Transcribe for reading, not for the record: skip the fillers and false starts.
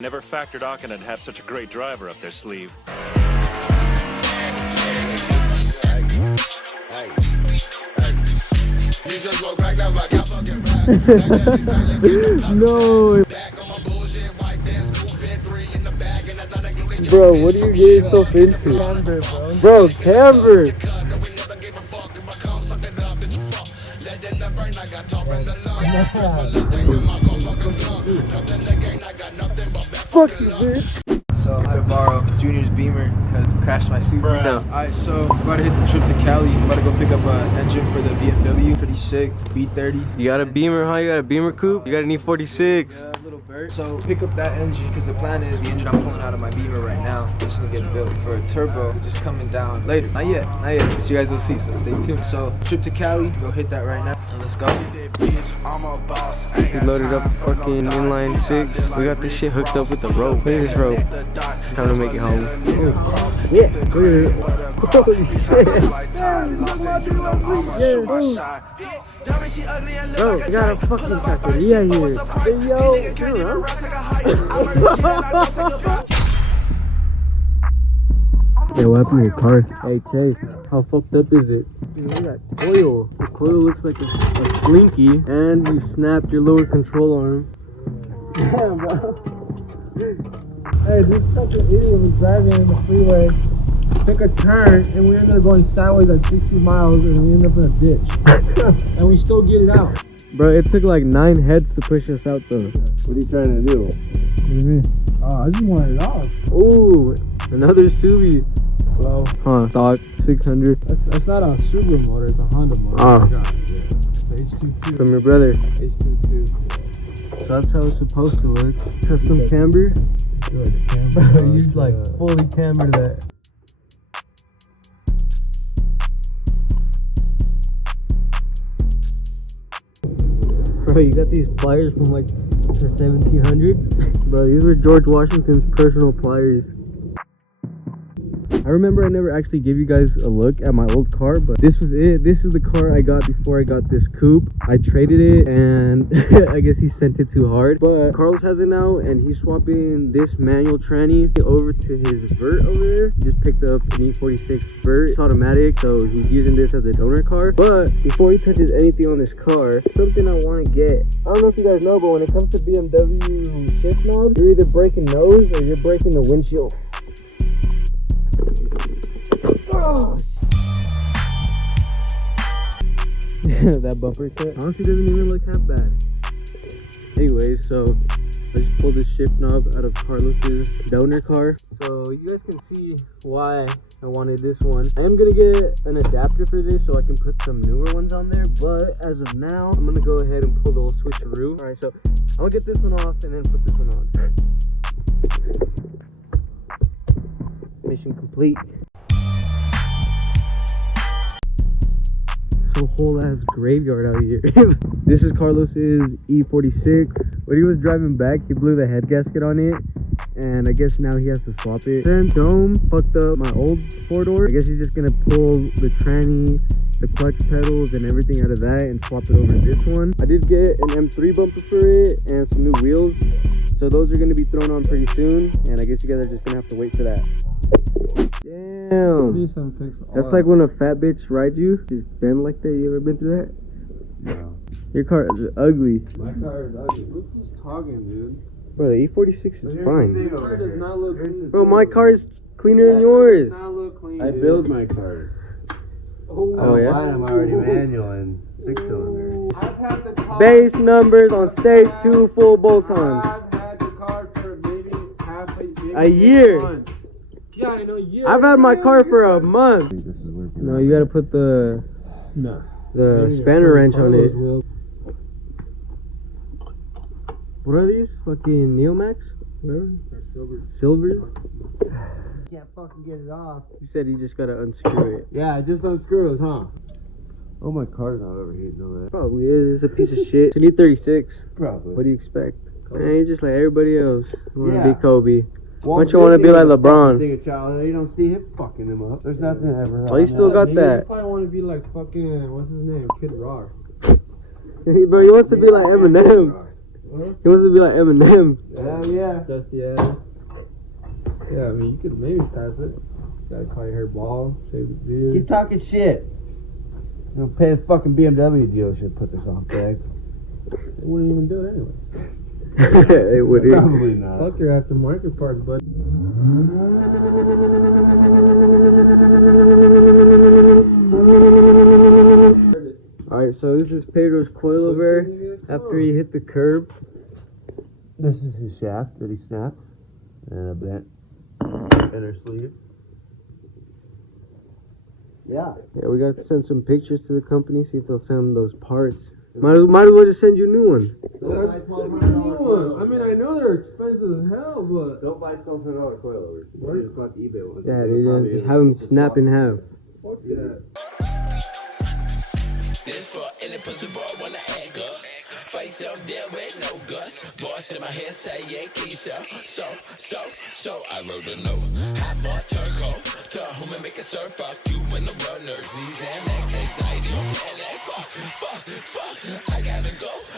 Never factored Aachen would have such a great driver up their sleeve. No. Bro, what are you getting yourself into? Camber, bro, camber. Fuck you, bitch. So I had to borrow Junior's Beamer because it crashed my seat. Alright, so I'm about to hit the trip to Cali. I'm about to go pick up an engine for the BMW. Pretty sick, B30. You got a Beamer, huh? You got a Beamer coupe? You got an E46. Yeah, a little bird. So pick up that engine because the plan is the engine I'm pulling out of my Beamer right now. It's gonna get built for a turbo, which is coming down later. Not yet, but you guys will see, so stay tuned. So trip to Cali, go hit that right now, and let's go. We loaded up a fucking inline 6. We got this shit hooked up with the rope. Look at this rope. Time to make it home. Yeah, look at it. Holy shit. Bro, I got a fucking taqueria here. Hey, yo. Yeah, what happened to your car? Hey, Chase, how fucked up is it? Dude, look at that coil. The coil looks like a slinky, and you snapped your lower control arm. Damn, bro. Hey, this fucking idiot was driving in the freeway, took a turn, and we ended up going sideways at 60 miles, and we ended up in a ditch. And we still get it out. Bro, it took like 9 heads to push us out, though. What are you trying to do? What do you mean? Oh, I just wanted it off. Ooh, another subie. Hello? Huh, stock 600. That's not a Subaru motor, it's a Honda motor. Oh. It's H22. From your brother. H22. So that's how it's supposed to look. Custom camber. You like fully cambered that. Bro, you got these pliers from like the 1700s? Bro, these were George Washington's personal pliers. I remember I never actually gave you guys a look at my old car, but this was it. This is the car I got before I got this coupe. I traded it, and I guess he sent it too hard. But Carlos has it now, and he's swapping this manual tranny over to his vert over there. He just picked up an E46 vert. It's automatic, so he's using this as a donor car. But before he touches anything on this car, something I want to get. I don't know if you guys know, but when it comes to BMW shift knobs, you're either breaking those or you're breaking the windshield. Oh. That bumper cut honestly doesn't even look half bad. Anyway, so I just pulled this shift knob out of Carlos's donor car. So you guys can see why I wanted this one. I am gonna get an adapter for this so I can put some newer ones on there, but as of now, I'm gonna go ahead and pull the old switcheroo. Alright, so I'm gonna get this one off and then put this one on. Mission complete. So whole ass graveyard out here. This is Carlos's E46. When he was driving back, he blew the head gasket on it, and I guess now he has to swap it. Then Dome fucked up my old 4-door. I guess he's just gonna pull the tranny, the clutch pedals, and everything out of that and swap it over to this one. I did get an M3 bumper for it and some new wheels, so those are gonna be thrown on pretty soon, and I guess you guys are just gonna have to wait for that. Damn, that's like when a fat bitch rides you, just bend like that. You ever been through that? No. Your car is ugly. My car is ugly. Look who's talking, dude. Bro, the E46 is fine. Your car does not look clean. Bro, my car is cleaner than yours. Does not look clean. I build my cars. Oh yeah? I'm already manual and 6-cylinder. I've had the car. Base numbers on stage 2, full bolt-ons. I've had the car for maybe half a year. Month. Yeah, I know, a year. I've had my car for a month. No, you gotta put the spanner wrench on it. What are these? Fucking Neomax? Whatever? Silvers? Can't fucking get it off. You said you just gotta unscrew it. Yeah, just unscrew it, huh? Oh, my car's not overheating, no that. Probably is. It's a piece of shit. It's an E36. Probably. What do you expect? Man, you're just like everybody else. You wanna Yeah. be Kobe. Why don't you want to be like LeBron? Think of child, you don't see him fucking him up. There's nothing ever. Oh, you still got that. You probably want to be like fucking, what's his name? Kid Rock. Bro, he wants to be like Eminem. He wants to be like Eminem. Hell yeah. Dusty ass. Yeah, I mean, you could maybe pass it. Gotta call your hair bald, shave the beard. Keep talking shit. You know, pay the fucking BMW dealership put this on, Craig. They wouldn't even do it anyway. It would. Probably not. Fuck your aftermarket parts, bud. Alright, so this is Pedro's coilover after he hit the curb. This is his shaft that he snapped. And a bent inner sleeve. Yeah. Yeah, we got to send some pictures to the company, see if they'll send those parts. Might as well just send you a new one. That's probably a new one. I mean, I know they're expensive as hell, but Don't buy $1200 coilovers. What? Just got the eBay ones. Yeah, dude, just have them snap in half. fuck that. This for any pussy boy wanna act up. Face up there with no guts. Boss in my head say Yankee so I wrote a note. Hot boy turco. To whom I make a surf. Fuck you when the world nerds. These and next anxiety on LA. Fuck.